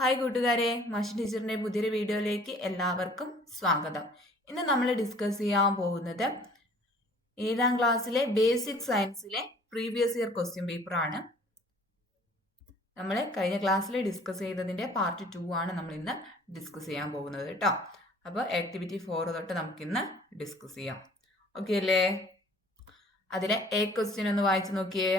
Hi കൂട്ടുകാരെ, മാഷി ടീച്ചറിന്റെ പുതിയൊരു വീഡിയോയിലേക്ക് എല്ലാവർക്കും സ്വാഗതം. ഇന്ന് നമ്മൾ ഡിസ്കസ് ചെയ്യാൻ പോകുന്നത് 7ാം ക്ലാസ്സിലെ ബേസിക് സയൻസിലെ പ്രീവിയസ് ഇയർ ക്വസ്റ്റ്യൻ പേപ്പർ ആണ്. നമ്മൾ കഴിഞ്ഞ ക്ലാസ്സിൽ ഡിസ്കസ് ചെയ്തതിന്റെ പാർട്ട് 2 ആണ് നമ്മൾ ഇന്ന് ഡിസ്കസ് ചെയ്യാൻ പോകുന്നത് കേട്ടോ. അപ്പോൾ ആക്ടിവിറ്റി 4 തൊട്ട് നമുക്കിന്ന് ഡിസ്കസ് ചെയ്യാം. ഓക്കെ അല്ലേ? അതിലെ എ ക്വസ്റ്റ്യൻ ഒന്ന് വായിച്ചു നോക്കിയേ.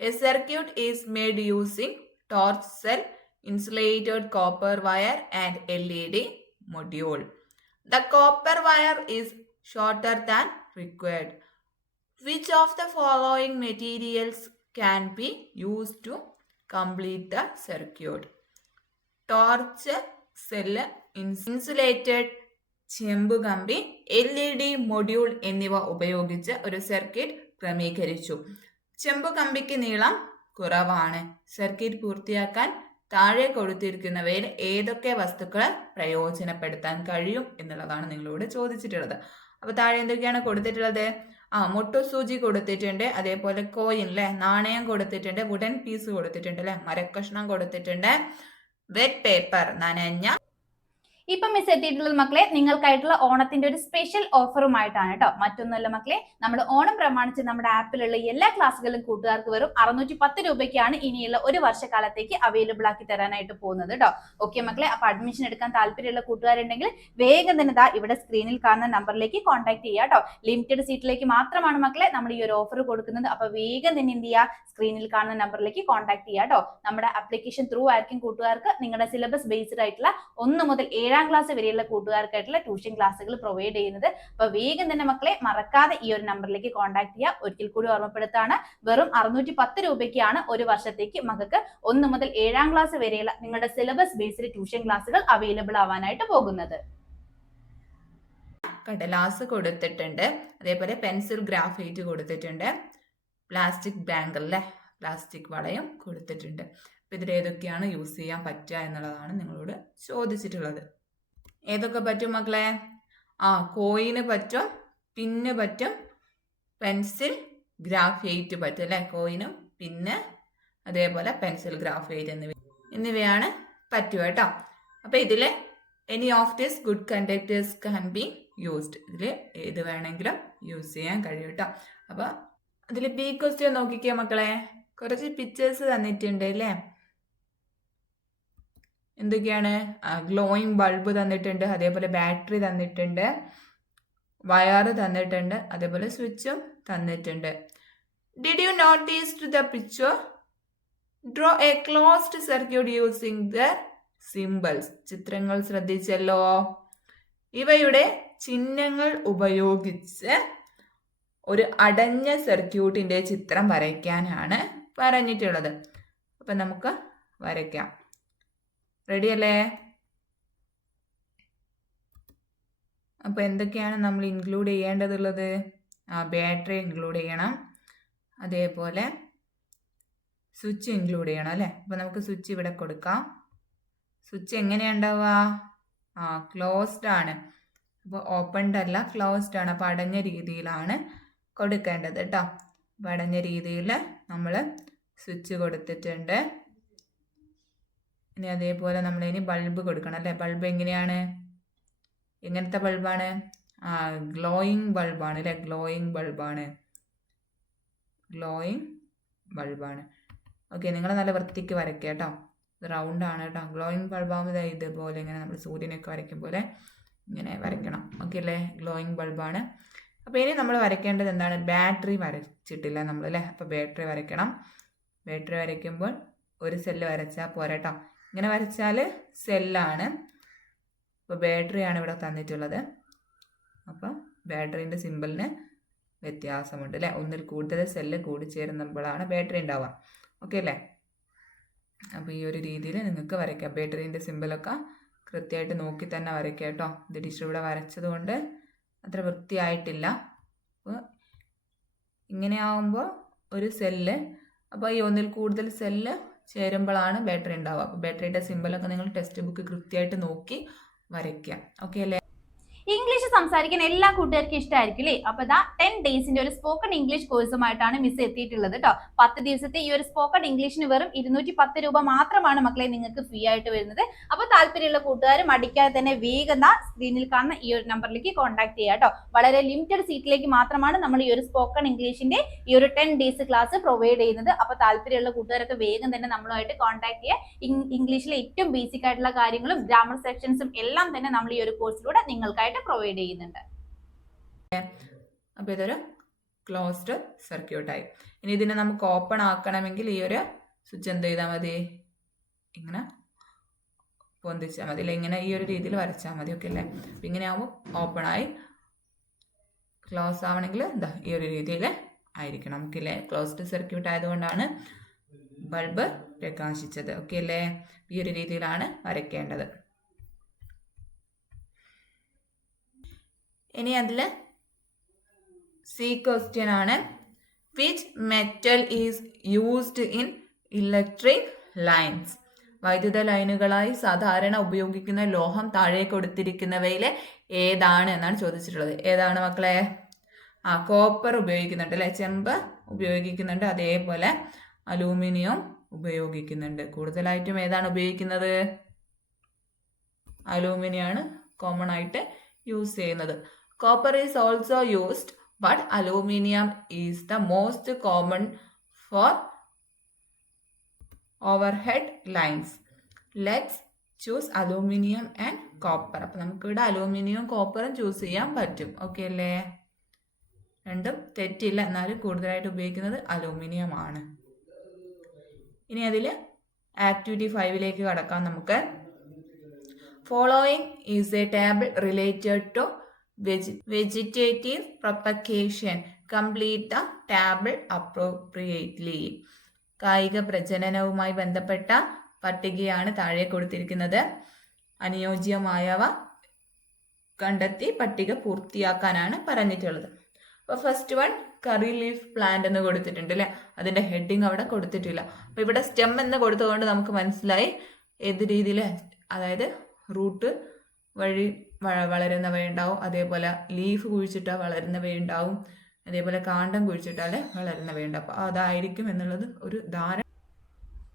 A circuit is made using torch cell, insulated copper wire and LED module. The copper wire is shorter than required. Which of the following materials can be used to complete the circuit? Torch cell, insulated ചെമ്പ് കമ്പി, LED module എന്നിവ ഉപയോഗിച്ച് ഒരു circuit ക്രമീകരിച്ചു. ചെമ്പ് കമ്പിക്ക് നീളം കുറവാണ്. Circuit പൂർത്തിയാക്കാൻ താഴെ കൊടുത്തിരിക്കുന്നവയിൽ ഏതൊക്കെ വസ്തുക്കളെ പ്രയോജനപ്പെടുത്താൻ കഴിയും എന്നുള്ളതാണ് നിങ്ങളോട് ചോദിച്ചിട്ടുള്ളത്. അപ്പൊ താഴെ എന്തൊക്കെയാണ് കൊടുത്തിട്ടുള്ളത്? മുട്ടുസൂചി കൊടുത്തിട്ടുണ്ട്, അതേപോലെ കോയിൻ അല്ലെ, നാണയം കൊടുത്തിട്ടുണ്ട്, വുഡൻ പീസ് കൊടുത്തിട്ടുണ്ട് അല്ലെ, മരക്കഷ്ണം കൊടുത്തിട്ടുണ്ട്, വെറ്റ് പേപ്പർ നനഞ്ഞ. ഇപ്പം മിസ് എത്തിയിട്ടുള്ളത് മക്കളെ നിങ്ങൾക്കായിട്ടുള്ള ഓണത്തിന്റെ ഒരു സ്പെഷ്യൽ ഓഫറുമായിട്ടാണ് കേട്ടോ. മറ്റൊന്നുമല്ല മക്കളെ, നമ്മുടെ ഓണം പ്രമാണിച്ച് നമ്മുടെ ആപ്പിലുള്ള എല്ലാ ക്ലാസ്സുകളും കൂട്ടുകാർക്ക് വെറും 610 രൂപയ്ക്കാണ് ഇനിയുള്ള ഒരു വർഷക്കാലത്തേക്ക് അവൈലബിൾ ആക്കി തരാനായിട്ട് പോകുന്നത് കേട്ടോ. ഓക്കെ മക്കളെ, അപ്പൊ അഡ്മിഷൻ എടുക്കാൻ താല്പര്യമുള്ള കൂട്ടുകാരുണ്ടെങ്കിൽ വേഗം തന്നെ ഇവിടെ സ്ക്രീനിൽ കാണുന്ന നമ്പറിലേക്ക് കോൺടാക്ട് ചെയ്യുക കേട്ടോ. ലിമിറ്റഡ് സീറ്റിലേക്ക് മാത്രമാണ് മക്കളെ നമ്മൾ ഈ ഒരു ഓഫർ കൊടുക്കുന്നത്. അപ്പൊ വേഗം തന്നെ എന്ത് ചെയ്യുക, സ്ക്രീനിൽ കാണുന്ന നമ്പറിലേക്ക് കോൺടാക്ട് ചെയ്യുക കേട്ടോ. നമ്മുടെ ആപ്ലിക്കേഷൻ ത്രൂ ആയിരിക്കും കൂട്ടുകാർക്ക് നിങ്ങളുടെ സിലബസ് ബേസ്ഡ് ആയിട്ടുള്ള 1 മുതൽ 7ാം ക്ലാസ് വരെയുള്ള കൂട്ടുകാർക്കായിട്ടുള്ള ട്യൂഷൻ ക്ലാസ്സുകൾ പ്രൊവൈഡ് ചെയ്യുന്നത്. അപ്പൊ വേഗം തന്നെ മക്കളെ മറക്കാതെ ഈ ഒരു നമ്പറിലേക്ക് കോൺടാക്ട് ചെയ്യുക. ഒരിക്കൽ കൂടി ഓർമ്മപ്പെടുത്താണ്, വെറും 610 രൂപയ്ക്കാണ് ഒരു വർഷത്തേക്ക് മക്കൾക്ക് 1 മുതൽ 7ാം ക്ലാസ് വരെയുള്ള നിങ്ങളുടെ സിലബസ് ബേസ്ഡ് ട്യൂഷൻ ക്ലാസ്സുകൾ അവൈലബിൾ ആവാനായിട്ട് പോകുന്നത്. കടലാസ് കൊടുത്തിട്ടുണ്ട്, അതേപോലെ പെൻസിൽ ഗ്രാഫൈറ്റ് കൊടുത്തിട്ടുണ്ട്, പ്ലാസ്റ്റിക് ബാങ്ക് അല്ലേ, പ്ലാസ്റ്റിക് വളയം കൊടുത്തിട്ടുണ്ട്. അപ്പൊ ഇതിൽ ഏതൊക്കെയാണ് യൂസ് ചെയ്യാൻ പറ്റുക എന്നുള്ളതാണ് നിങ്ങളോട് ചോദിച്ചിട്ടുള്ളത്. ഏതൊക്കെ പറ്റും മക്കളെ? കോയിന് പറ്റും, പിന്ന് പറ്റും, പെൻസിൽ ഗ്രാഫൈറ്റ് പറ്റും അല്ലെ, കോയിനും പിന്നെ അതേപോലെ പെൻസിൽ ഗ്രാഫൈറ്റ് എന്നിവയാണ് പറ്റുക കേട്ടോ. അപ്പൊ ഇതില് any of this good conductors can be used, ഇതില് ഏത് വേണമെങ്കിലും യൂസ് ചെയ്യാൻ കഴിയും കേട്ടോ. അപ്പൊ അതിൽ ബി ക്വസ്റ്റ്യൻ നോക്കിക്കേ മക്കളെ, കുറച്ച് പിക്ചേഴ്സ് തന്നിട്ടുണ്ട് അല്ലേ. എന്തൊക്കെയാണ്? ഗ്ലോയിങ് ബൾബ് തന്നിട്ടുണ്ട്, അതേപോലെ ബാറ്ററി തന്നിട്ടുണ്ട്, വയറ് തന്നിട്ടുണ്ട്, അതേപോലെ സ്വിച്ചും തന്നിട്ടുണ്ട്. Did you notice the picture? Draw A closed circuit using the symbols. ചിത്രങ്ങൾ ശ്രദ്ധിച്ചല്ലോ. ഇവയുടെ ചിഹ്നങ്ങൾ ഉപയോഗിച്ച് ഒരു അടഞ്ഞ സർക്യൂട്ടിന്റെ ചിത്രം വരയ്ക്കാനാണ് പറഞ്ഞിട്ടുള്ളത്. അപ്പൊ നമുക്ക് വരയ്ക്കാം. റെഡി അല്ലേ? അപ്പൊ എന്തൊക്കെയാണ് നമ്മൾ ഇൻക്ലൂഡ് ചെയ്യേണ്ടതുള്ളത്? ബാറ്ററി ഇൻക്ലൂഡ് ചെയ്യണം, അതേപോലെ സ്വിച്ച് ഇൻക്ലൂഡ് ചെയ്യണം അല്ലേ. അപ്പൊ നമുക്ക് സ്വിച്ച് ഇവിടെ കൊടുക്കാം. സ്വിച്ച് എങ്ങനെയാ ഉണ്ടാവുക? ക്ലോസ്ഡ് ആണ്. അപ്പോൾ ഓപ്പൺഡ് അല്ല, ക്ലോസ്ഡ് ആണ്. അപ്പൊ അടഞ്ഞ രീതിയിലാണ് കൊടുക്കേണ്ടത് കേട്ടോ. അപ്പൊ അടഞ്ഞ രീതിയിൽ നമ്മൾ സ്വിച്ച് കൊടുത്തിട്ടുണ്ട്. ഇനി അതേപോലെ നമ്മൾ ഇനി ബൾബ് കൊടുക്കണം അല്ലേ. ബൾബ് എങ്ങനെയാണ്? എങ്ങനത്തെ ബൾബാണ്? ഗ്ലോയിങ് ബൾബാണ് അല്ലെ, ഗ്ലോയിങ് ബൾബാണ്, ഗ്ലോയിങ് ബൾബാണ്. ഓക്കെ, നിങ്ങൾ നല്ല വൃത്തിക്ക് വരയ്ക്കുക കേട്ടോ. ഇത് റൗണ്ട് ആണ് കേട്ടോ. ഗ്ലോയിങ് ബൾബാകുമ്പോൾ ഇതുപോലെ ഇങ്ങനെ നമ്മൾ സൂര്യനൊക്കെ വരയ്ക്കും പോലെ ഇങ്ങനെ വരയ്ക്കണം. ഓക്കെ അല്ലേ? ഗ്ലോയിങ് ബൾബാണ്. അപ്പോൾ ഇനി നമ്മൾ വരയ്ക്കേണ്ടത് എന്താണ്? ബാറ്ററി വരച്ചിട്ടില്ല നമ്മൾ അല്ലേ. അപ്പോൾ ബാറ്ററി വരയ്ക്കണം. ബാറ്ററി വരയ്ക്കുമ്പോൾ ഒരു സെല്ല് വരച്ചാൽ പോരാട്ടോ. ഇങ്ങനെ വരച്ചാൽ സെല്ലാണ്. അപ്പോൾ ബാറ്ററിയാണ് ഇവിടെ തന്നിട്ടുള്ളത്. അപ്പോൾ ബാറ്ററീൻ്റെ സിമ്പിളിന് വ്യത്യാസമുണ്ട് അല്ലേ. ഒന്നിൽ കൂടുതൽ സെല്ല് കൂടിച്ചേരുമ്പോഴാണ് ബാറ്ററി ഉണ്ടാവുക. ഓക്കെ അല്ലേ? അപ്പോൾ ഈ ഒരു രീതിയിൽ നിങ്ങൾക്ക് വരയ്ക്കാം. ബാറ്ററീൻ്റെ സിമ്പിളൊക്കെ കൃത്യമായിട്ട് നോക്കി തന്നെ വരയ്ക്കുക കേട്ടോ. ഇത് ടീച്ചർ ഇവിടെ വരച്ചത് കൊണ്ട് അത്ര വൃത്തിയായിട്ടില്ല. അപ്പോൾ ഇങ്ങനെ ആവുമ്പോൾ ഒരു സെല്ല്, അപ്പോൾ ഈ ഒന്നിൽ കൂടുതൽ സെല്ല് ചേരുമ്പോഴാണ് ബാറ്ററി ഉണ്ടാവുക. അപ്പോൾ ബാറ്ററിയുടെ സിമ്പിളൊക്കെ നിങ്ങൾ ടെക്സ്റ്റ് ബുക്ക് കൃത്യമായിട്ട് നോക്കി വരയ്ക്കുക. ഓക്കെ അല്ലേ? ഇംഗ്ലീഷ് സംസാരിക്കാൻ എല്ലാ കൂട്ടുകാർക്കും ഇഷ്ടമായിരിക്കും അല്ലേ? അപ്പൊ ഇതാ 10 ഡേയ്സിന്റെ ഒരു സ്പോക്കൺ ഇംഗ്ലീഷ് കോഴ്സുമായിട്ടാണ് മിസ് എത്തിയിട്ടുള്ളത് കേട്ടോ. 10 ദിവസത്തെ ഈ ഒരു സ്പോക്കൺ ഇംഗ്ലീഷിന് വെറും 210 രൂപ മാത്രമാണ് മക്കളെ നിങ്ങൾക്ക് ഫ്രീ ആയിട്ട് വരുന്നത്. അപ്പൊ താല്പര്യമുള്ള കൂട്ടുകാർ മടിക്കാതെ തന്നെ വേഗം സ്ക്രീനിൽ കാണുന്ന ഈ ഒരു നമ്പറിലേക്ക് കോൺടാക്ട് ചെയ്യുക കേട്ടോ. വളരെ ലിമിറ്റഡ് സീറ്റിലേക്ക് മാത്രമാണ് നമ്മൾ ഈ ഒരു സ്പോക്കൺ ഇംഗ്ലീഷിന്റെ ഈ ഒരു 10 ഡേയ്സ് ക്ലാസ് പ്രൊവൈഡ് ചെയ്യുന്നത്. അപ്പൊ താല്പര്യമുള്ള കൂട്ടുകാരൊക്കെ വേഗം തന്നെ നമ്മളുമായിട്ട് കോൺടാക്ട് ചെയ്യുക. ഇംഗ്ലീഷിലെ ഏറ്റവും ബേസിക് ആയിട്ടുള്ള കാര്യങ്ങളും ഗ്രാമർ സെക്ഷൻസും എല്ലാം തന്നെ നമ്മൾ ഈ ഒരു കോഴ്സിലൂടെ നിങ്ങൾക്കായിട്ട് പ്രൊവൈഡ് ചെയ്യുന്നുണ്ട്. അപ്പോൾ ഇതൊരു ക്ലോസ്ഡ് സർക്യൂട്ടായി. ഇനി ഇതിനെ നമുക്ക് ഓപ്പൺ ആക്കണമെങ്കിൽ ഈ ഒരു സ്വിച്ച് എന്ത് ചെയ്താൽ മതി, ഇങ്ങനെ പൊന്തിച്ചാൽ മതി അല്ലെ, ഇങ്ങനെ ഈ ഒരു രീതിയിൽ വരച്ചാൽ മതി. ഓക്കെ അല്ലേ? അപ്പം ഇങ്ങനെ ആകുമ്പോൾ ഓപ്പണായി. ക്ലോസ് ആവണമെങ്കിൽ എന്താ ഈ ഒരു രീതിയിൽ ആയിരിക്കണം. നമുക്കില്ലേ ക്ലോസ്ഡ് സർക്യൂട്ട് ആയതുകൊണ്ടാണ് ബൾബ് പ്രകാശിച്ചത്. ഓക്കെ അല്ലേ? ഈ ഒരു രീതിയിലാണ് വരയ്ക്കേണ്ടത്. ഇനി അതിൽ സി ക്വസ്റ്റ്യൻ ആണ്. Which metal is used in electric lines? വൈദ്യുത ലൈനുകളായി സാധാരണ ഉപയോഗിക്കുന്ന ലോഹം താഴെ കൊടുത്തിരിക്കുന്നവയിൽ ഏതാണ് എന്നാണ് ചോദിച്ചിട്ടുള്ളത്. ഏതാണ് മക്കളെ? കോപ്പർ ഉപയോഗിക്കുന്നുണ്ട് അല്ലെ, ചെമ്പ് ഉപയോഗിക്കുന്നുണ്ട്, അതേപോലെ അലൂമിനിയം ഉപയോഗിക്കുന്നുണ്ട്. കൂടുതലായിട്ടും ഏതാണ് ഉപയോഗിക്കുന്നത്? അലൂമിനിയാണ് കോമൺ ആയിട്ട് യൂസ് ചെയ്യുന്നത്. Copper is also used but aluminium is the most common four overhead lines. Let's choose aluminium and copper. അപ്പം നമുക്കിവിടെ അലൂമിനിയം കോപ്പറും ചൂസ് ചെയ്യാൻ പറ്റും. ഓക്കെ അല്ലേ? രണ്ടും തെറ്റില്ല, എന്നാലും കൂടുതലായിട്ട് ഉപയോഗിക്കുന്നത് അലൂമിനിയം ആണ്. ഇനി അതിൽ ആക്ടിവിറ്റി 5ലേക്ക് കടക്കാം നമുക്ക്. Following is a table related to vegetative propagation. Complete the table appropriately. കായിക പ്രജനനവുമായി ബന്ധപ്പെട്ട പട്ടികയാണ് താഴെ കൊടുത്തിരിക്കുന്നത്. അനുയോജ്യമായവ കണ്ടെത്തി പട്ടിക പൂർത്തിയാക്കാനാണ് പറഞ്ഞിട്ടുള്ളത്. അപ്പോൾ ഫസ്റ്റ് വൺ കറി ലീഫ് പ്ലാന്റ് എന്ന് കൊടുത്തിട്ടുണ്ട് അല്ലേ, അതിൻ്റെ ഹെഡിങ് അവിടെ കൊടുത്തിട്ടില്ല. അപ്പോൾ ഇവിടെ സ്റ്റെം എന്ന് കൊടുത്തതുകൊണ്ട് നമുക്ക് മനസ്സിലായി ഏത് രീതിയിൽ, അതായത് റൂട്ട് വഴി വളരുന്നവയുണ്ടാവും, അതേപോലെ ലീഫ് കുഴിച്ചിട്ടാൽ വളരുന്നവയുണ്ടാവും, അതേപോലെ കാണ്ടം കുഴിച്ചിട്ടാൽ വളരുന്നവയുണ്ടാവും. അപ്പോൾ അതായിരിക്കും എന്നുള്ളത് ഒരു ധാരണ.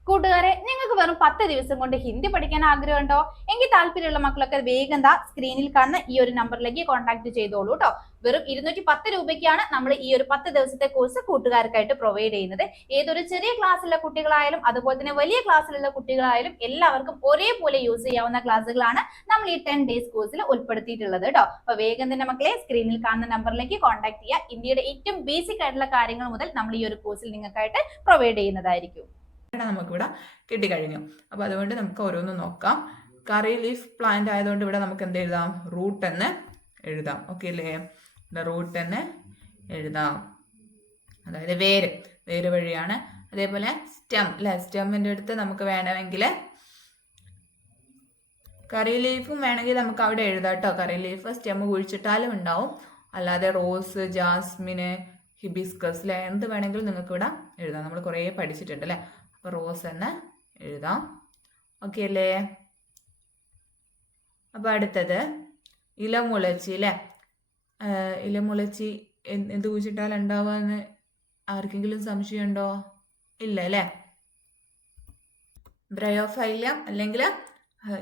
കൂട്ടുകാരെ, നിങ്ങൾക്ക് വെറും 10 ദിവസം കൊണ്ട് ഹിന്ദി പഠിക്കാൻ ആഗ്രഹമുണ്ടോ? എങ്കിൽ താല്പര്യമുള്ള മക്കളൊക്കെ വേഗം സ്ക്രീനിൽ കാണുന്ന ഈ ഒരു നമ്പറിലേക്ക് കോൺടാക്ട് ചെയ്തോളൂ കേട്ടോ. വെറും 210 രൂപയ്ക്കാണ് നമ്മൾ ഈ ഒരു 10 ദിവസത്തെ കോഴ്സ് കൂട്ടുകാർക്കായിട്ട് പ്രൊവൈഡ് ചെയ്യുന്നത്. ഏതൊരു ചെറിയ ക്ലാസ്സിലുള്ള കുട്ടികളായാലും അതുപോലെ തന്നെ വലിയ ക്ലാസ്സിലുള്ള കുട്ടികളായാലും എല്ലാവർക്കും ഒരേപോലെ യൂസ് ചെയ്യാവുന്ന ക്ലാസ്സുകളാണ് നമ്മൾ ഈ 10 ഡേയ്സ് കോഴ്സിൽ ഉൾപ്പെടുത്തിയിട്ടുള്ളത് കേട്ടോ. അപ്പൊ വേഗം തന്നെ മക്കളെ സ്ക്രീനിൽ കാണുന്ന നമ്പറിലേക്ക് കോൺടാക്ട് ചെയ്യുക. ഇന്ത്യയുടെ ഏറ്റവും ബേസിക് ആയിട്ടുള്ള കാര്യങ്ങൾ മുതൽ നമ്മൾ ഈ ഒരു കോഴ്സിൽ നിങ്ങൾക്കായിട്ട് പ്രൊവൈഡ് ചെയ്യുന്നതായിരിക്കും. നമുക്കിവിടെ കിട്ടിക്കഴിഞ്ഞു. അപ്പോൾ അതുകൊണ്ട് നമുക്ക് ഓരോന്നും നോക്കാം. കറി ലീഫ് പ്ലാന്റ് ആയതുകൊണ്ട് ഇവിടെ നമുക്ക് എന്ത് എഴുതാം? റൂട്ട് എന്ന് എഴുതാം. ഓക്കെ അല്ലേ? റൂട്ട് എന്ന് എഴുതാം, അതായത് വേര് വഴിയാണ്. അതേപോലെ സ്റ്റെം അല്ലെ, സ്റ്റെമ്മിൻ്റെ അടുത്ത് നമുക്ക് വേണമെങ്കിൽ കറി ലീഫും വേണമെങ്കിൽ നമുക്ക് അവിടെ എഴുതാം കേട്ടോ. കറി ലീഫ് സ്റ്റെം കുഴിച്ചിട്ടാലും ഉണ്ടാവും, അല്ലാതെ റോസ്, ജാസ്മിന്, ഹിബിസ്കസ് അല്ലെ, എന്ത് വേണമെങ്കിലും നിങ്ങൾക്ക് ഇവിടെ എഴുതാം. നമ്മൾ കുറേ പഠിച്ചിട്ടുണ്ട് അല്ലേ. അപ്പോൾ റോസ് എന്ന് എഴുതാം. ഓക്കെ അല്ലേ? അപ്പോൾ അടുത്തത് ഇലമുളച്ചി അല്ലേ. ഇലമുളച്ചി എന്ത് കുഴിച്ചിട്ടാൽ ഉണ്ടാവുമെന്ന് ആർക്കെങ്കിലും സംശയമുണ്ടോ? ഇല്ല അല്ലേ? ബ്രയോഫൈലം അല്ലെങ്കിൽ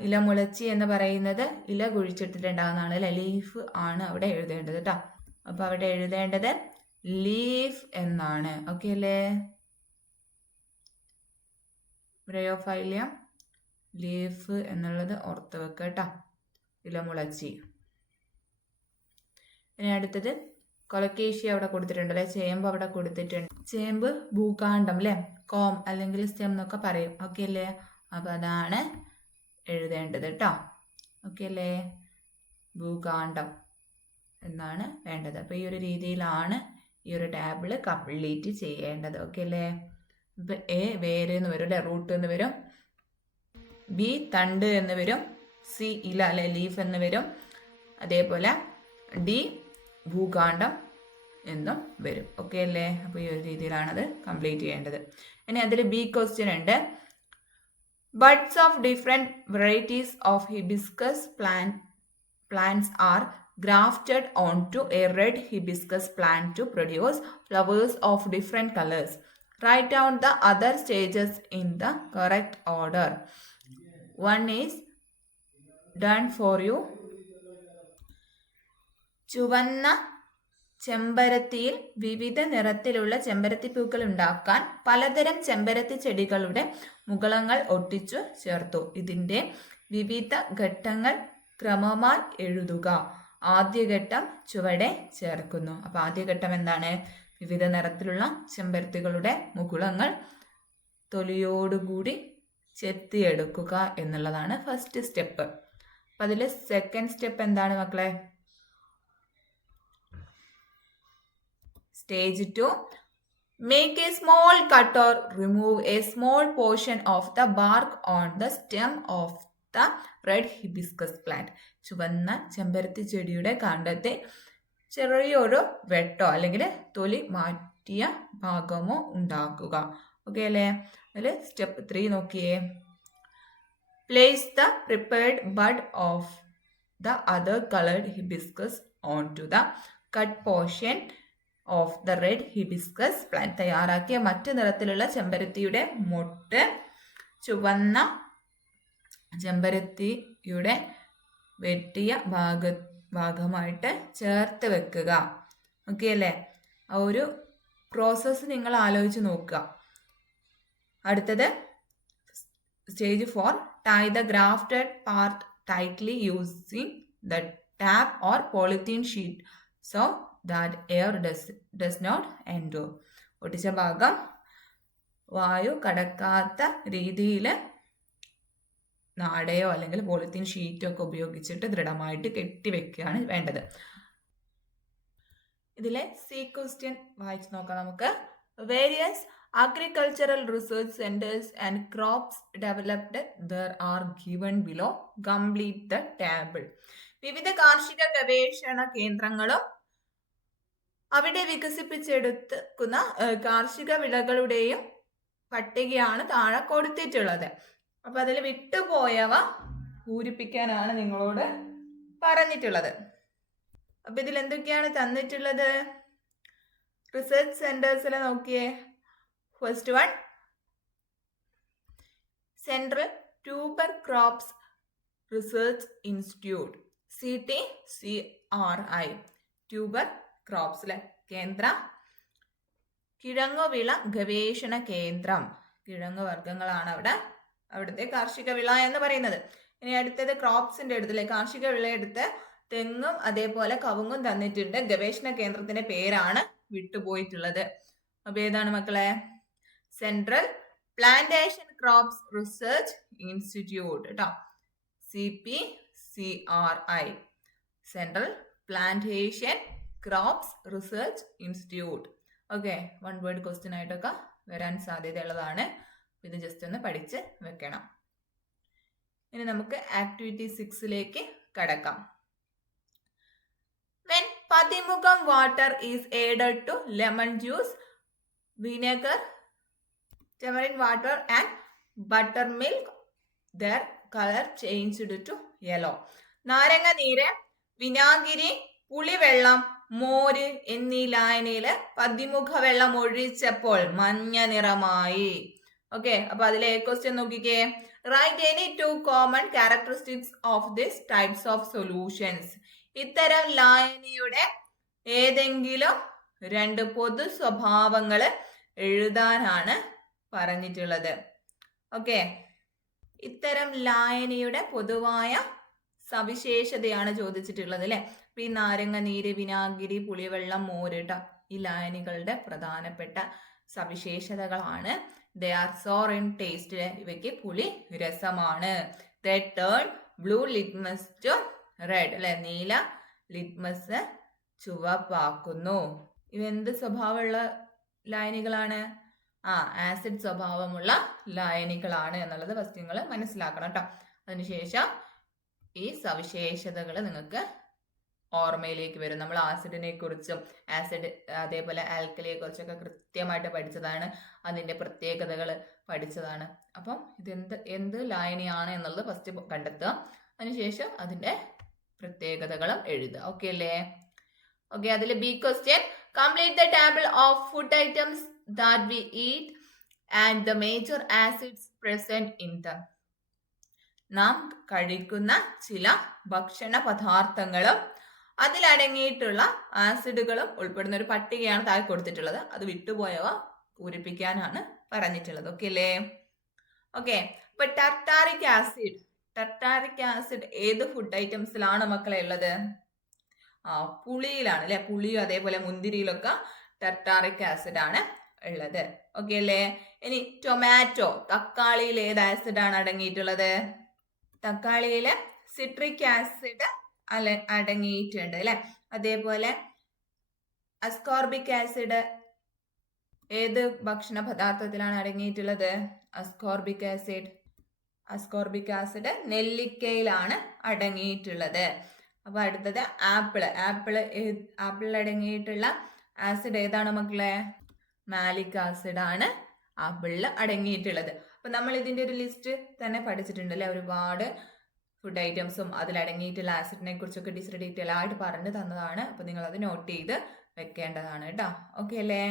ഇലമുളച്ചി എന്ന് പറയുന്നത് ഇല കുഴിച്ചിട്ടിട്ടുണ്ടാകുന്നതാണ് അല്ലേ, ലീഫ് ആണ് അവിടെ എഴുതേണ്ടത് കേട്ടോ. അപ്പോൾ അവിടെ എഴുതേണ്ടത് ലീഫ് എന്നാണ്. ഓക്കെ അല്ലേ? ബ്രയോഫൈലം ലീഫ് എന്നുള്ളത് ഓർത്ത് വെക്കുക കേട്ടോ. ഇലമുളച്ചി. ഇനി അടുത്തത് കൊലക്കേഷ്യ അവിടെ കൊടുത്തിട്ടുണ്ട് അല്ലെ, ചേമ്പ് അവിടെ കൊടുത്തിട്ടുണ്ട്. ചേമ്പ് ഭൂകാണ്ഡം അല്ലെ, കോം അല്ലെങ്കിൽ സ്റ്റെം എന്നൊക്കെ പറയും. ഓക്കെ അല്ലേ? അപ്പോൾ അതാണ് എഴുതേണ്ടത് കേട്ടോ. ഓക്കെ അല്ലേ? ഭൂകാണ്ഡം എന്നാണ് വേണ്ടത്. അപ്പോൾ ഈ ഒരു രീതിയിലാണ് ഈ ഒരു ടേബിൾ കംപ്ലീറ്റ് ചെയ്യേണ്ടത്. ഓക്കെ അല്ലേ? ഇപ്പം എ വേര് എന്ന് വരും അല്ലെ, റൂട്ട് എന്ന് വരും. ബി തണ്ട് എന്ന് വരും. സി ഇല അല്ലെ, ലീഫ് എന്ന് വരും. അതേപോലെ ഡി ഭൂകാണ്ഡം എന്നും വരും. ഓക്കെ അല്ലേ? അപ്പോൾ ഈ ഒരു രീതിയിലാണത് കംപ്ലീറ്റ് ചെയ്യേണ്ടത്. ഇനി അതിൽ ബി ക്വസ്റ്റ്യൻ ഉണ്ട്. Buds of different varieties of hibiscus plants R grafted onto a red hibiscus plant to produce flowers of different colors. Write down the other stages in the correct order. One is done for you. ചുവന്ന ചെമ്പരത്തിയിൽ വിവിധ നിറത്തിലുള്ള ചെമ്പരത്തിപ്പൂക്കൾ ഉണ്ടാക്കാൻ പലതരം ചെമ്പരത്തി ചെടികളുടെ മുകുളങ്ങൾ ഒട്ടിച്ചു ചേർത്തു. ഇതിന്റെ വിവിധ ഘട്ടങ്ങൾ ക്രമമായി എഴുതുക. ആദ്യഘട്ടം ചുവടെ ചേർക്കുന്നു. അപ്പൊ ആദ്യഘട്ടം എന്താണ്? വിവിധ നിറത്തിലുള്ള ചെമ്പരത്തികളുടെ മുകുളങ്ങൾ തൊലിയോടുകൂടി ചെത്തിയെടുക്കുക എന്നുള്ളതാണ് ഫസ്റ്റ് സ്റ്റെപ്പ്. അപ്പൊ അതിൽ സെക്കൻഡ് സ്റ്റെപ്പ് എന്താണ് മക്കളെ? Stage 2. Make a small cut or remove a small portion of the bark on the stem of the red hibiscus plant. ചുവന്ന ചെമ്പരത്തി ചെടിയുടെ കാണ്ഡത്തെ ചെറിയൊരു വെട്ടോ അല്ലെങ്കിൽ തൊലി മാറ്റിയ ഭാഗമോ ഉണ്ടാക്കുക. ഓക്കെ അല്ലേ? അതിൽ സ്റ്റെപ്പ് 3 നോക്കിയേ. Place the prepared bud of the other colored hibiscus onto the cut portion of the red hibiscus plant. തയ്യാറാക്കിയ മറ്റു നിറത്തിലുള്ള ചെമ്പരത്തിയുടെ മൊട്ട് ചുവന്ന ചെമ്പരത്തിയുടെ വെട്ടിയ ഭാഗമായിട്ട് ചേർത്ത് വെക്കുക. ഓക്കെ അല്ലേ? ആ ഒരു പ്രോസസ്സ് നിങ്ങൾ ആലോചിച്ച് നോക്കുക. അടുത്തത് stage 4. Tie the grafted part tightly using the tape or polythene sheet so that air does not enter. ഒട്ടിച്ച ഭാഗം വായു കടക്കാത്ത രീതിയിൽ നാടയോ അല്ലെങ്കിൽ പോളിത്തീൻ ഷീറ്റോ ഒക്കെ ഉപയോഗിച്ചിട്ട് ദൃഢമായിട്ട് കെട്ടിവെക്കുകയാണ് വേണ്ടത്. ഇതിലെ സി ക്വസ്റ്റ്യൻ വായിച്ചു നോക്കാം നമുക്ക്. Various agricultural research centers and crops developed there are given below. Complete the table. വിവിധ കാർഷിക ഗവേഷണ കേന്ദ്രങ്ങളും അവിടെ വികസിപ്പിച്ചെടുക്കുന്ന കാർഷിക വിളകളുടെയും പട്ടികയാണ് താഴെ കൊടുത്തിട്ടുള്ളത്. അപ്പൊ അതിൽ വിട്ടുപോയവ പൂരിപ്പിക്കാനാണ് നിങ്ങളോട് പറഞ്ഞിട്ടുള്ളത്. അപ്പൊ ഇതിൽ എന്തൊക്കെയാണ് തന്നിട്ടുള്ളത്? റിസർച്ച് സെന്റേഴ്സിലെ നോക്കിയേ. First one, central tuber crops research institute, CTCRI. Tuber ക്രോപ്സിലെ കേന്ദ്ര കിഴങ്ങുവിള ഗവേഷണ കേന്ദ്രം. കിഴങ്ങ് വർഗ്ഗങ്ങളാണ് അവിടുത്തെ കാർഷിക വിള എന്ന് പറയുന്നത്. ഇനി അടുത്തത് ക്രോപ്സിന്റെ അടുത്തില്ലേ, കാർഷിക വിള എടുത്ത് തെങ്ങും അതേപോലെ കവുങ്ങും തന്നിട്ടുണ്ട്. ഗവേഷണ കേന്ദ്രത്തിന്റെ പേരാണ് വിട്ടുപോയിട്ടുള്ളത്. അപ്പൊ ഏതാണ് മക്കളെ? Central plantation crops research institute കേട്ടോ, CPCRI. Central plantation crops research institute. Okay, one word question ആയിട്ടൊക്കെ വരാൻ സാധ്യതയുള്ളതാണ്. ഇത് ജസ്റ്റ് ഒന്ന് പഠിച്ച് വെക്കണം. ഇനി നമുക്ക് ആക്ടിവിറ്റി 6ലേക്ക് കടക്കാം. When പതിമുഖം water is added to lemon juice, vinegar, tamarind water and buttermilk, their color changed to yellow. നാരങ്ങ നീര്, വിനാഗിരി, പുളിവെള്ളം, മോര് എന്നീ ലായനിയില് പതിമുഖ വെള്ളം ഒഴിച്ചപ്പോൾ മഞ്ഞ നിറമായി. ഓക്കെ, അപ്പൊ അതിലെ ക്വസ്റ്റ്യൻ നോക്കിക്കേ. Write any 2 common characteristics of this types of solutions. ഇത്തരം ലായനിയുടെ ഏതെങ്കിലും 2 പൊതു സ്വഭാവങ്ങൾ എഴുതാനാണ് പറഞ്ഞിട്ടുള്ളത്. ഓക്കെ, ഇത്തരം ലായനിയുടെ പൊതുവായ സവിശേഷതയാണ് ചോദിച്ചിട്ടുള്ളത് അല്ലെ. ഈ നാരങ്ങ നീര്, വിനാഗിരി, പുളിവെള്ളം, മോര് ട്ടോ, ഈ ലായനികളുടെ പ്രധാനപ്പെട്ട സവിശേഷതകളാണ്. They are sour in taste. ഇവയ്ക്ക് പുളി രസമാണ്. They turn blue litmus to red അല്ലെ, നീല ലിറ്റ്മസ് ചുവപ്പാക്കുന്നു. ഇവ എന്ത് സ്വഭാവമുള്ള ലായനികളാണ്? ആസിഡ് സ്വഭാവമുള്ള ലായനികളാണ് എന്നുള്ളത് ഫസ്റ്റ് നിങ്ങൾ മനസ്സിലാക്കണം കേട്ടോ. അതിനുശേഷം ഈ സവിശേഷതകൾ നിങ്ങൾക്ക് ഓർമ്മയിലേക്ക് വരും. നമ്മൾ ആസിഡിനെ കുറിച്ചും അതേപോലെ ആൽക്കലിയെ കുറിച്ചൊക്കെ കൃത്യമായിട്ട് പഠിച്ചതാണ്. അതിന്റെ പ്രത്യേകതകൾ പഠിച്ചതാണ്. അപ്പം എന്ത് ലായനിയാണ് എന്നുള്ളത് ഫസ്റ്റ് കണ്ടെത്തുക. അതിനുശേഷം അതിന്റെ പ്രത്യേകതകളും എഴുതുക. ഓക്കെ അല്ലേ? ഓക്കെ, അതിൽ B question, complete the table of food items that we eat and the major acids present in them. നാം കഴിക്കുന്ന ചില ഭക്ഷണ പദാർത്ഥങ്ങളും അതിലടങ്ങിയിട്ടുള്ള ആസിഡുകളും ഉൾപ്പെടുന്ന ഒരു പട്ടികയാണ് താഴെ കൊടുത്തിട്ടുള്ളത്. അത് വിട്ടുപോയവ പൂരിപ്പിക്കാനാണ് പറഞ്ഞിട്ടുള്ളത്. ഓക്കെ അല്ലേ? ഓക്കെ, അപ്പൊ ടാർട്ടാറിക് ആസിഡ് ഏത് ഫുഡ് ഐറ്റംസിലാണ് മക്കളെ ഉള്ളത്? പുളിയിലാണ് അല്ലെ. പുളിയും അതേപോലെ മുന്തിരിയിലൊക്കെ ടാർട്ടാറിക് ആസിഡ് ആണ് ഉള്ളത്. ഓക്കെ അല്ലേ? ഇനി ടൊമാറ്റോ, തക്കാളിയിൽ ഏത് ആസിഡ് ആണ് അടങ്ങിയിട്ടുള്ളത്? തക്കാളിയില് സിട്രിക് ആസിഡ് അടങ്ങിയിട്ടുണ്ട് അല്ലെ. അതേപോലെ അസ്കോർബിക് ആസിഡ് ഏത് ഭക്ഷണ പദാർത്ഥത്തിലാണ് അടങ്ങിയിട്ടുള്ളത്? Ascorbic acid നെല്ലിക്കയിലാണ് അടങ്ങിയിട്ടുള്ളത്. അപ്പൊ അടുത്തത് ആപ്പിളിൽ അടങ്ങിയിട്ടുള്ള ആസിഡ് ഏതാണ് മക്കളെ? മാലിക് ആസിഡ് ആണ് ആപ്പിളിൽ അടങ്ങിയിട്ടുള്ളത്. അപ്പൊ നമ്മൾ ഇതിന്റെ ഒരു ലിസ്റ്റ് തന്നെ പഠിച്ചിട്ടുണ്ട് അല്ലെ. ഒരുപാട് ഫുഡ് ഐറ്റംസും അതിലടങ്ങിയിട്ടുള്ള ആസിഡിനെ കുറിച്ചൊക്കെ ടീച്ചർ ഡീറ്റെയിൽ ആയിട്ട് പറഞ്ഞു തന്നതാണ്. അപ്പൊ നിങ്ങൾ അത് നോട്ട് ചെയ്ത് വെക്കേണ്ടതാണ് കേട്ടോ. ഓക്കെ അല്ലേ?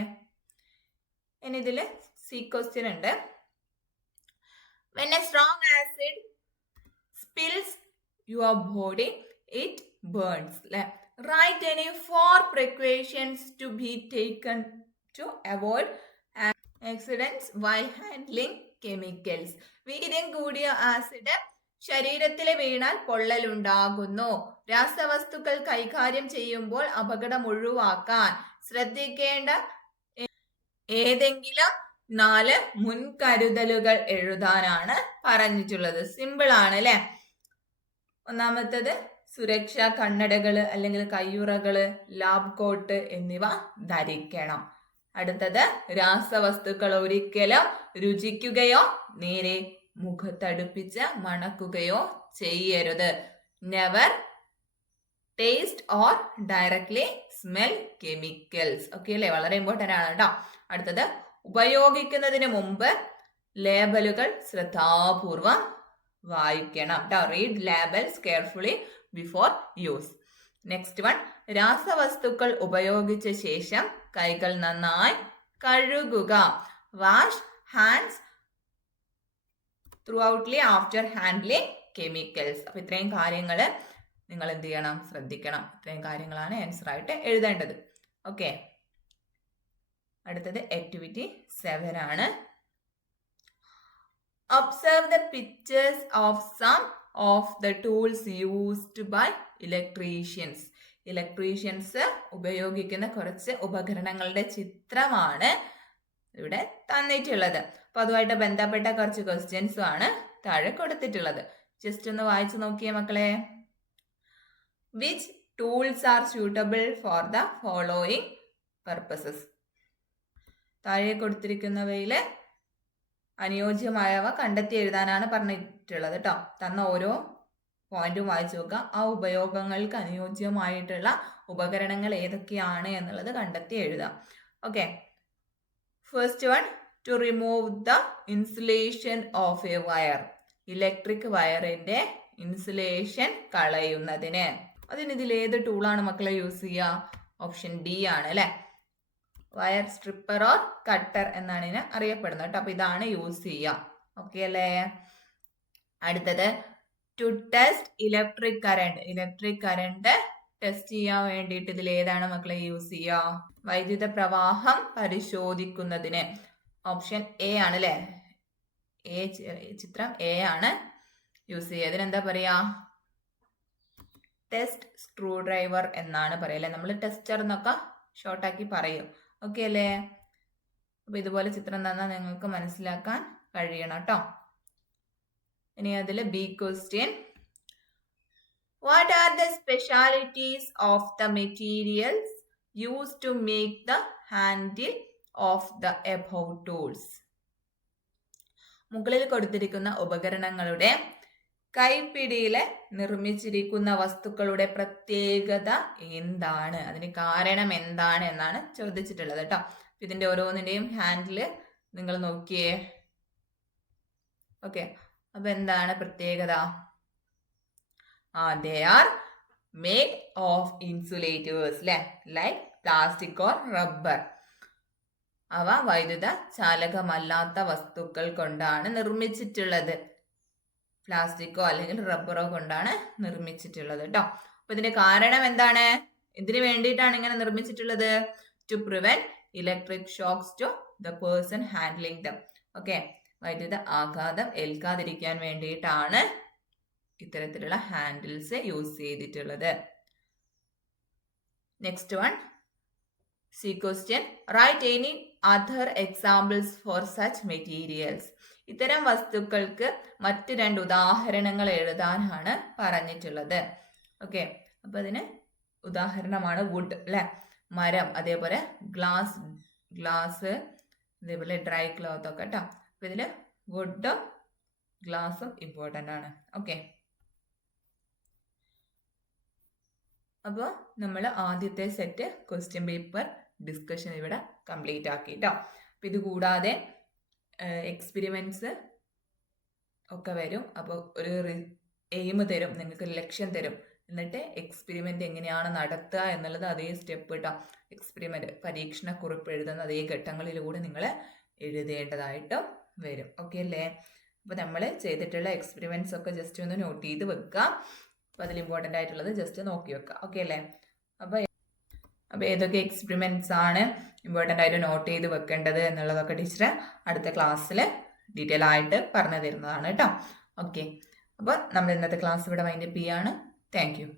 ഇനി ഇതില് സി ക്വസ്റ്റ്യൻ ഉണ്ട്. When a strong acid spills your body, it burns. Write any 4 precautions to be taken to avoid accidents while handling chemicals. വീര്യം കൂടിയ ആസിഡ് ശരീരത്തിൽ വീണാൽ പൊള്ളലുണ്ടാകുന്നു. രാസവസ്തുക്കൾ കൈകാര്യം ചെയ്യുമ്പോൾ അപകടം ഒഴിവാക്കാൻ ശ്രദ്ധിക്കേണ്ട ഏതെങ്കിലും 4 മുൻകരുതലുകൾ എഴുതാനാണ് പറഞ്ഞിട്ടുള്ളത്. സിമ്പിൾ ആണ് അല്ലെ. ഒന്നാമത്തത് സുരക്ഷാ കണ്ണടകള് അല്ലെങ്കിൽ കയ്യുറകള്, ലാബ് കോട്ട് എന്നിവ ധരിക്കണം. അടുത്തത് രാസവസ്തുക്കൾ ഒരിക്കലും രുചിക്കുകയോ നേരെ മുഖത്തടുപ്പിച്ച് മണക്കുകയോ ചെയ്യരുത്. Never taste or directly smell chemicals. Okay അല്ലേ? വളരെ ഇമ്പോർട്ടന്റ് ആണ് കേട്ടോ. അടുത്തത് ഉപയോഗിക്കുന്നതിന് മുമ്പ് ലേബലുകൾ ശ്രദ്ധാപൂർവം വായിക്കണം. Read labels carefully before use. Next one, രാസവസ്തുക്കൾ ഉപയോഗിച്ച ശേഷം കൈകൾ നന്നായി കഴുകുക. Wash hands thoroughly after handling chemicals. അപ്പൊ ഇത്രയും കാര്യങ്ങൾ നിങ്ങൾ എന്ത് ചെയ്യണം? ശ്രദ്ധിക്കണം. ഇത്രയും കാര്യങ്ങളാണ് ആൻസർ ആയിട്ട് എഴുതേണ്ടത്. ഓക്കെ, അടുത്തത് ആക്ടിവിറ്റി 7 ആണ്. Observe the pictures of some of the tools used by electricians. Electricians ഉപയോഗിക്കുന്ന കുറച്ച് ഉപകരണങ്ങളുടെ ചിത്രമാണ് ഇവിടെ തന്നിട്ടുള്ളത്. അപ്പൊ അതുമായിട്ട് ബന്ധപ്പെട്ട കുറച്ച് ക്വസ്റ്റ്യൻസും ആണ് താഴെ കൊടുത്തിട്ടുള്ളത്. ജസ്റ്റ് ഒന്ന് വായിച്ചു നോക്കിയേ മക്കളെ. Which tools R suitable for the following purposes. താഴെ കൊടുത്തിരിക്കുന്നവയിൽ അനുയോജ്യമായവ കണ്ടെത്തി എഴുതാനാണ് പറഞ്ഞിട്ടുള്ളത് കേട്ടോ. തന്ന ഓരോ പോയിന്റും വായിച്ചു നോക്കുക. ആ ഉപയോഗങ്ങൾക്ക് അനുയോജ്യമായിട്ടുള്ള ഉപകരണങ്ങൾ ഏതൊക്കെയാണ് എന്നുള്ളത് കണ്ടെത്തി എഴുതാം. Okay, first one, to remove the insulation of a wire. Electric വയറിന്റെ ഇൻസുലേഷൻ കളയുന്നതിന്. അതിന് ഇതിൽ ഏത് ടൂളാണ് മക്കളെ യൂസ് ചെയ്യുക? ഓപ്ഷൻ ഡി ആണ് അല്ലെ. വയർ സ്ട്രിപ്പർ ഓർ കട്ടർ എന്നാണ് ഇതിന് അറിയപ്പെടുന്നത് കേട്ടോ. അപ്പൊ ഇതാണ് യൂസ് ചെയ്യുക. ഓക്കെ അല്ലേ? അടുത്തത്, to test electric current. Electric current test ചെയ്യാൻ വേണ്ടിയിട്ട് ഇതിൽ ഏതാണ് മക്കളെ യൂസ് ചെയ്യുക? വൈദ്യുത പ്രവാഹം പരിശോധിക്കുന്നതിന്. ഓപ്ഷൻ എ ആണ് അല്ലെ. ചിത്രം എ ആണ് യൂസ് ചെയ്യുക. ഇതിനെന്താ പറയാ? ടെസ്റ്റ് സ്ക്രൂ ഡ്രൈവർ എന്നാണ് പറയല്ലേ. നമ്മൾ ടെസ്റ്റർ എന്നൊക്കെ ഷോർട്ടാക്കി പറയും. ഓക്കെ അല്ലേ? അപ്പൊ ഇതുപോലെ ചിത്രം തന്നാൽ നിങ്ങൾക്ക് മനസ്സിലാക്കാൻ കഴിയണം കേട്ടോ. ഇനി അതിൽ B question, what are the specialities of the materials use to make the handle of the above tools. മുകളിൽ കൊടുത്തിരിക്കുന്ന ഉപകരണങ്ങളുടെ കൈപ്പിടിയിൽ നിർമ്മിച്ചിരിക്കുന്ന വസ്തുക്കളുടെ പ്രത്യേകത എന്താണ്? അതിന് കാരണം എന്താണ് എന്നാണ് ചോദിച്ചിട്ടുള്ളത് കേട്ടോ. ഇതിന്റെ ഓരോന്നിന്റെയും ഹാൻഡില് നിങ്ങൾ നോക്കിയേ. ഓക്കെ, അപ്പൊ എന്താണ് പ്രത്യേകത? They are made of insulators അല്ലെ, ലൈക്ക് പ്ലാസ്റ്റിക് ഓർ റബ്ബർ. അവ വൈദ്യുത ചാലകമല്ലാത്ത വസ്തുക്കൾ കൊണ്ടാണ് നിർമ്മിച്ചിട്ടുള്ളത്. പ്ലാസ്റ്റിക്കോ അല്ലെങ്കിൽ റബ്ബറോ കൊണ്ടാണ് നിർമ്മിച്ചിട്ടുള്ളത് കേട്ടോ. അപ്പൊ ഇതിന്റെ കാരണം എന്താണ്? ഇതിന് വേണ്ടിയിട്ടാണ് ഇങ്ങനെ നിർമ്മിച്ചിട്ടുള്ളത്. To prevent electric shocks to the person handling them. Okay, വൈദ്യുത ആഘാതം ഏൽക്കാതിരിക്കാൻ വേണ്ടിയിട്ടാണ് ഇത്തരത്തിലുള്ള ഹാൻഡിൽസ് യൂസ് ചെയ്തിട്ടുള്ളത്. Next one, C question, write any other examples for such materials. ഇത്തരം വസ്തുക്കൾക്ക് മറ്റു 2 ഉദാഹരണങ്ങൾ എഴുതാനാണ് പറഞ്ഞിട്ടുള്ളത്. ഓക്കെ, അപ്പൊ അതിന് ഉദാഹരണമാണ് വുഡ് അല്ലെ, മരം, അതേപോലെ ഗ്ലാസ്, അതേപോലെ ഡ്രൈ ക്ലോത്ത് ഒക്കെ കേട്ടോ. അപ്പൊ ഇതില് വുഡും ഗ്ലാസും ഇമ്പോർട്ടൻ്റ് ആണ്. ഓക്കെ, അപ്പോൾ നമ്മൾ ആദ്യത്തെ സെറ്റ് ക്വസ്റ്റ്യൻ പേപ്പർ ഡിസ്കഷൻ ഇവിടെ കംപ്ലീറ്റ് ആക്കി കേട്ടോ. അപ്പം ഇത് കൂടാതെ എക്സ്പെരിമെൻറ്റ്സ് ഒക്കെ വരും. അപ്പോൾ ഒരു എയിം തരും, നിങ്ങൾക്ക് ലക്ഷ്യം തരും. എന്നിട്ട് എക്സ്പെരിമെൻ്റ് എങ്ങനെയാണ് നടത്തുക എന്നുള്ളത് അതേ സ്റ്റെപ്പ് കേട്ടോ. എക്സ്പെരിമെൻ്റ് പരീക്ഷണക്കുറിപ്പ് എഴുതുന്ന അതേ ഘട്ടങ്ങളിലൂടെ നിങ്ങൾ എഴുതേണ്ടതായിട്ടും വരും. ഓക്കെ അല്ലേ? അപ്പോൾ നമ്മൾ ചെയ്തിട്ടുള്ള എക്സ്പെരിമെൻറ്റ്സ് ഒക്കെ ജസ്റ്റ് ഒന്ന് നോട്ട് ചെയ്ത് വെക്കുക. അപ്പോൾ അതിൽ ഇമ്പോർട്ടൻ്റ് ആയിട്ടുള്ളത് ജസ്റ്റ് നോക്കി വെക്കുക. ഓക്കെ അല്ലേ? അപ്പോൾ ഏതൊക്കെ എക്സ്പെരിമെൻറ്റ്സ് ആണ് ഇമ്പോർട്ടൻ്റ് ആയിട്ട് നോട്ട് ചെയ്ത് വെക്കേണ്ടത് എന്നുള്ളതൊക്കെ ടീച്ചർ അടുത്ത ക്ലാസ്സിൽ ഡീറ്റെയിൽ ആയിട്ട് പറഞ്ഞു തരുന്നതാണ് കേട്ടോ. ഓക്കെ, അപ്പോൾ നമ്മൾ ഇന്നത്തെ ക്ലാസ് ഇവിടെ വൈൻഡപ്പ് ചെയ്യാണ്. Thank you.